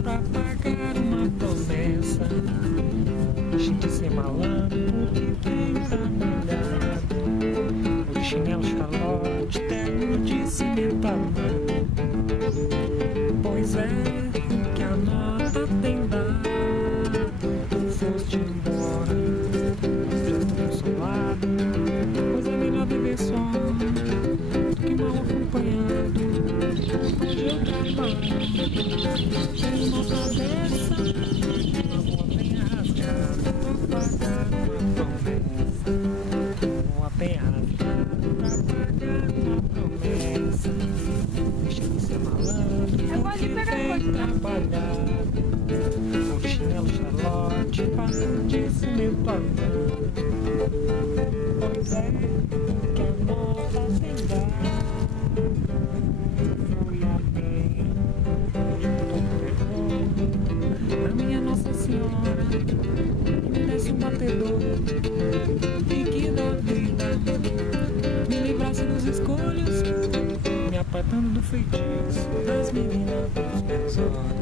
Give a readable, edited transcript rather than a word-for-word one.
pra pagar uma promessa. Deixe de ser malandro porque tem trabalhado. Por chinelo, xalote, terno de cimento à mão. Pois é, que a nota tem dado. Tu foste embora, já estou consolado. Pois é melhor viver só do que mal acompanhado. Hoje eu trabalho, tenho uma cabeça, uma boa penha rasgada pra pagar uma promessa. Uma penha rasgada pra pagar uma promessa. Deixa de ser malandro, porque vem trabalhado. Por chinelo, xalote, passo de cimento à mão. Pois é, que a nota tem dado. Fui a penha, a minha Nossa Senhora me desse um batedor e que da vida me livrasse dos escolhos, me apartando do feitiço das meninas dos meus olhos.